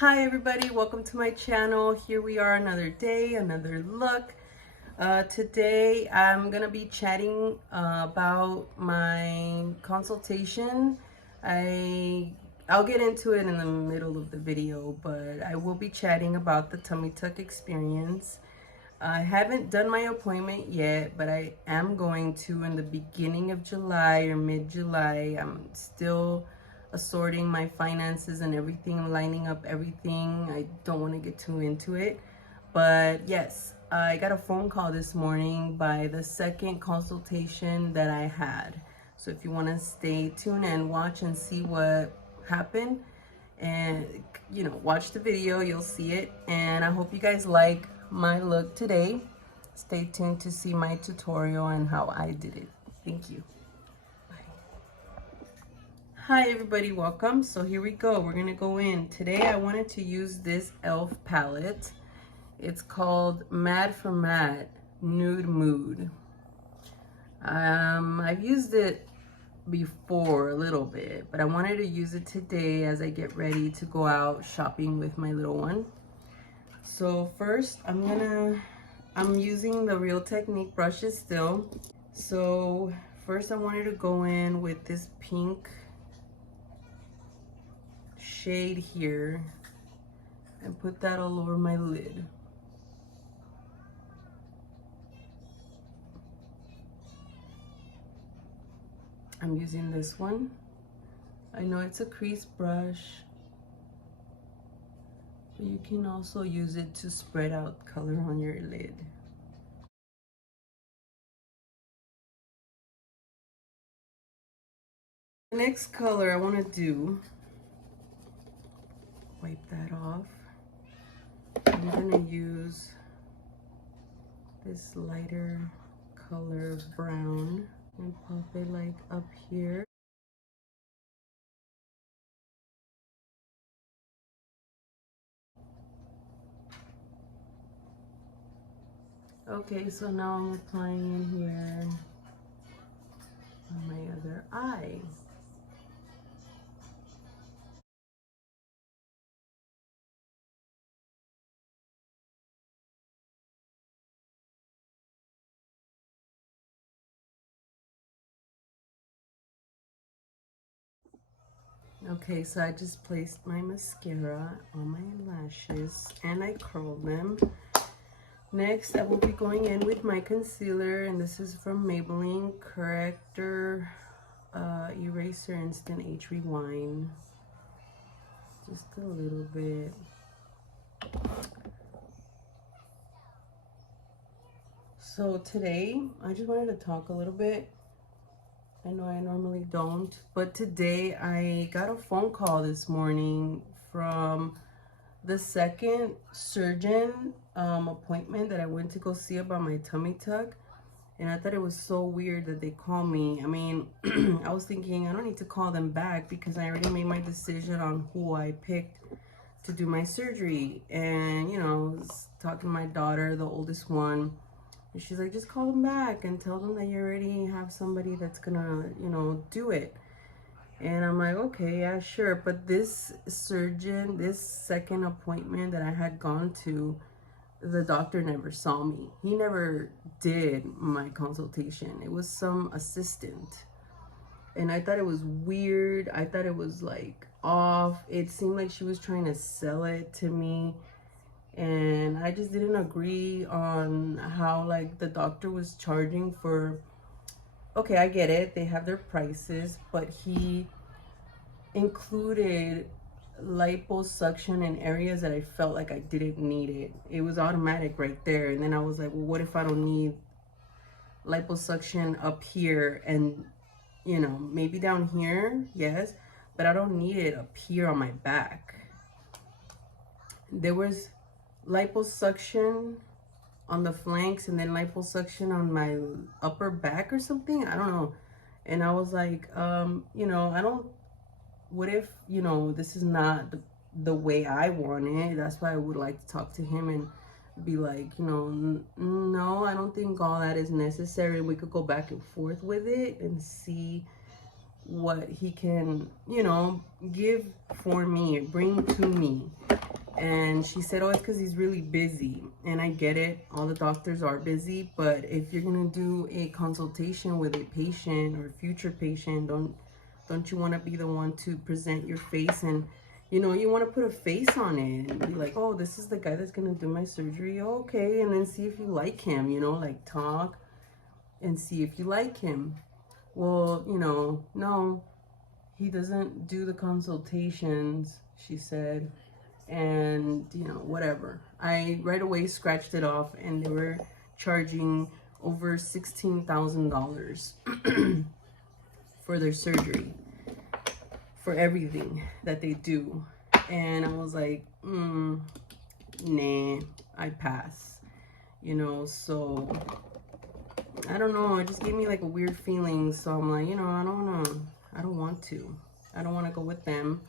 Hi everybody, welcome to my channel. Here we are, another day, another look. Today I'm gonna be chatting about my consultation. I'll get into it in the middle of the video, but I will be chatting about the tummy tuck experience. I haven't done my appointment yet, but I am going to in the beginning of July or mid-July. I'm still assorting my finances and everything, lining up everything. I don't want to get too into it. But yes, I got a phone call this morning by the second consultation that I had. So if you want to stay tuned and watch and see what happened, and watch the video, you'll see it. And I hope you guys like my look today. Stay tuned to see my tutorial and how I did it. Thank you. Hi everybody, welcome. So here we go, we're gonna go in. Today I wanted to use this e.l.f. palette. It's called Mad for Matte Nude Mood. I've used it before a little bit, but I wanted to use it today as I get ready to go out shopping with my little one. So first I'm using the Real Technique brushes still. So first I wanted to go in with this pink shade here and put that all over my lid. I'm using this one. I know it's a crease brush, but you can also use it to spread out color on your lid. The next color I want to do, wipe that off. I'm gonna use this lighter color brown and pop it like up here. Okay, so now I'm applying in here on my other eye. Okay, so I just placed my mascara on my lashes and I curled them. Next, I will be going in with my concealer, and this is from Maybelline Corrector Eraser Instant Age Rewind. Just a little bit. So today, I just wanted to talk a little bit. I know I normally don't, but today I got a phone call this morning from the second surgeon appointment that I went to go see about my tummy tuck. And I thought it was so weird that they called me. I mean, I was thinking I don't need to call them back because I already made my decision on who I picked to do my surgery. And, I was talking to my daughter, the oldest one. And she's like, just call them back and tell them that you already have somebody that's gonna, do it. And I'm like, okay, yeah, sure. But this surgeon, this second appointment that I had gone to, the doctor never saw me. He never did my consultation. It was some assistant. And I thought it was weird. I thought it was like off. It seemed like she was trying to sell it to me. And I just didn't agree on how like the doctor was charging for, okay, I get it. They have their prices, but he included liposuction in areas that I felt like I didn't need it. It was automatic right there. And then I was like, well, what if I don't need liposuction up here and, maybe down here? Yes, but I don't need it up here on my back. There was liposuction on the flanks and then liposuction on my upper back or something. I don't know. And I was like, I don't, what if, this is not the way I want it? That's why I would like to talk to him and be like, no, I don't think all that is necessary. We could go back and forth with it and see what he can, give for me, bring to me. And she said, oh, it's because he's really busy. And I get it. All the doctors are busy. But if you're going to do a consultation with a patient or future patient, don't you want to be the one to present your face? And, you know, you want to put a face on it and be like, oh, this is the guy that's going to do my surgery. Oh, okay. And then see if you like him, you know, like talk and see if you like him. Well, you know, no, he doesn't do the consultations, she said. And, you know, whatever. I right away scratched it off, and they were charging over $16,000 for their surgery, for everything that they do. And I was like, nah, I pass, you know. So I don't know, it just gave me like a weird feeling. So I'm like, you know, I don't want to go with them.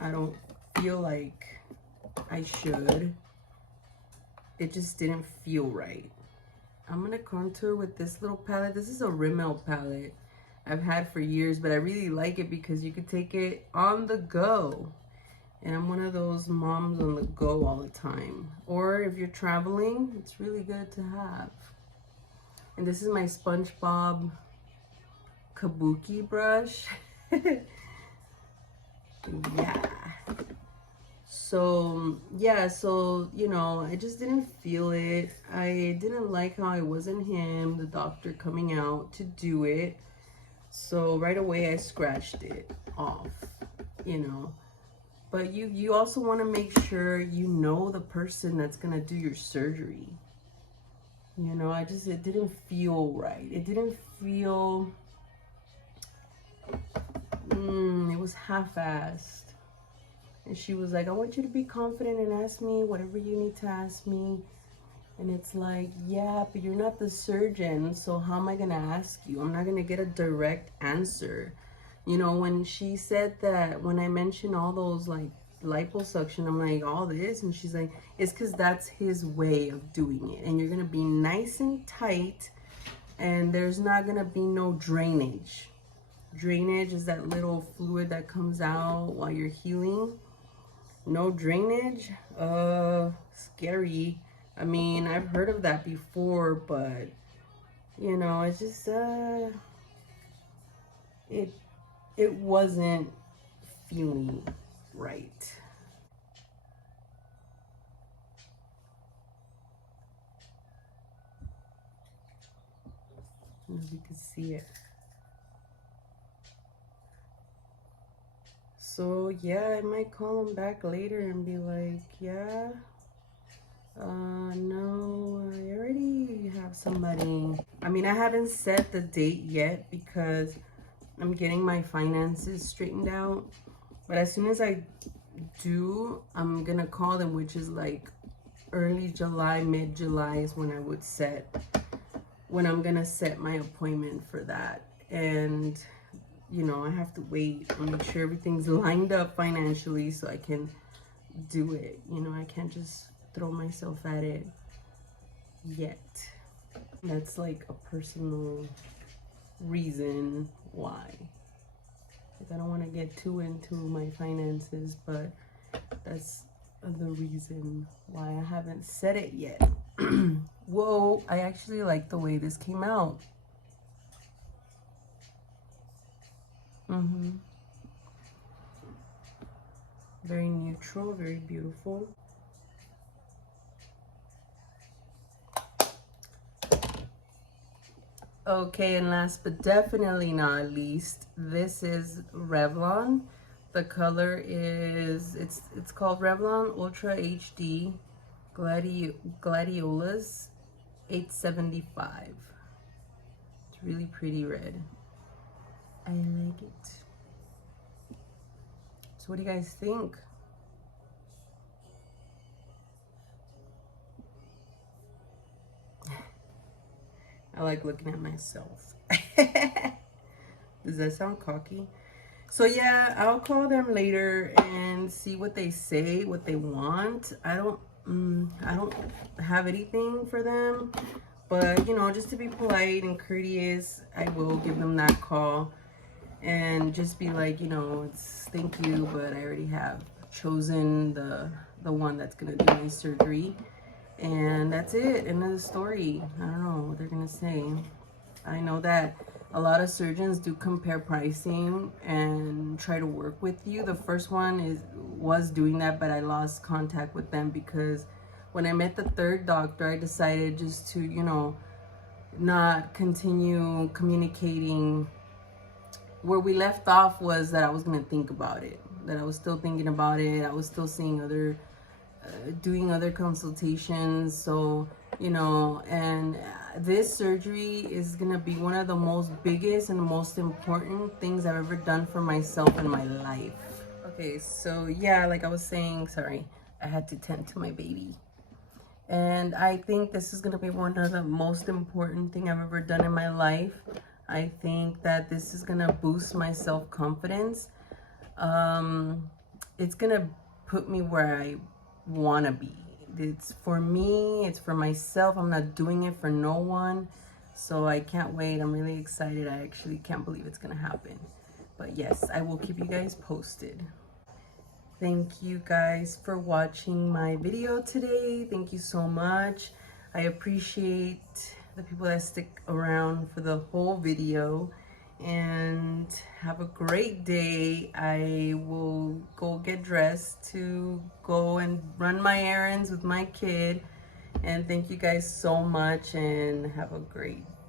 I don't feel like I should. It just didn't feel right. I'm gonna contour with this little palette. This is a Rimmel palette I've had for years, but I really like it because you could take it on the go. And I'm one of those moms on the go all the time. Or if you're traveling, it's really good to have. And this is my SpongeBob Kabuki brush. Yeah. So, yeah, so, you know, I just didn't feel it. I didn't like how it wasn't him, the doctor, coming out to do it. So right away I scratched it off, you know. But you also want to make sure you know the person that's going to do your surgery. You know, it didn't feel right. It didn't feel, it was half-assed. And she was like, I want you to be confident and ask me whatever you need to ask me. And it's like, yeah, but you're not the surgeon, so how am I going to ask you? I'm not going to get a direct answer. You know, when she said that, when I mentioned all those, like, liposuction, I'm like, all this? And she's like, it's because that's his way of doing it. And you're going to be nice and tight, and there's not going to be no drainage. Drainage is that little fluid that comes out while you're healing. No drainage? Scary. I mean, I've heard of that before, but, you know, it's just, it wasn't feeling right. As you can see it. So, yeah, I might call him back later and be like, yeah, no, I already have somebody. I mean, I haven't set the date yet because I'm getting my finances straightened out. But as soon as I do, I'm gonna call them, which is like early July, mid-July is when I would when I'm gonna set my appointment for that. And, you know, I have to wait and make sure everything's lined up financially so I can do it. You know, I can't just throw myself at it yet. That's like a personal reason why. Like, I don't want to get too into my finances, but that's the reason why I haven't said it yet. Whoa, I actually like the way this came out. Very neutral, very beautiful. Okay, and last but definitely not least, this is Revlon. The color is, it's called Revlon Ultra HD Gladiolas 875. It's really pretty red. I like it. So what do you guys think? I like looking at myself. Does that sound cocky? So yeah, I'll call them later and see what they say, what they want. I don't have anything for them, but you know, just to be polite and courteous, I will give them that call and just be like, you know, it's thank you, but I already have chosen the one that's gonna do my surgery. And that's it, end of the story. I don't know what they're gonna say. I know that a lot of surgeons do compare pricing and try to work with you. The first one was doing that, but I lost contact with them because when I met the third doctor, I decided just to, you know, not continue communicating. Where we left off was that I was gonna think about it, that I was still thinking about it. I was still seeing other doing other consultations. So, you know, and this surgery is gonna be one of the most biggest and most important things I've ever done for myself in my life. Okay, so yeah, like I was saying, sorry, I had to tend to my baby. And I think this is gonna be one of the most important thing I've ever done in my life. I think that this is gonna boost my self-confidence. It's gonna put me where I wanna be. It's for me, it's for myself. I'm not doing it for no one. So I can't wait. I'm really excited. I actually can't believe it's gonna happen. But yes, I will keep you guys posted. Thank you guys for watching my video today. Thank you so much. I appreciate the people that stick around for the whole video. And have a great day. I will go get dressed to go and run my errands with my kid. And thank you guys so much and have a great day.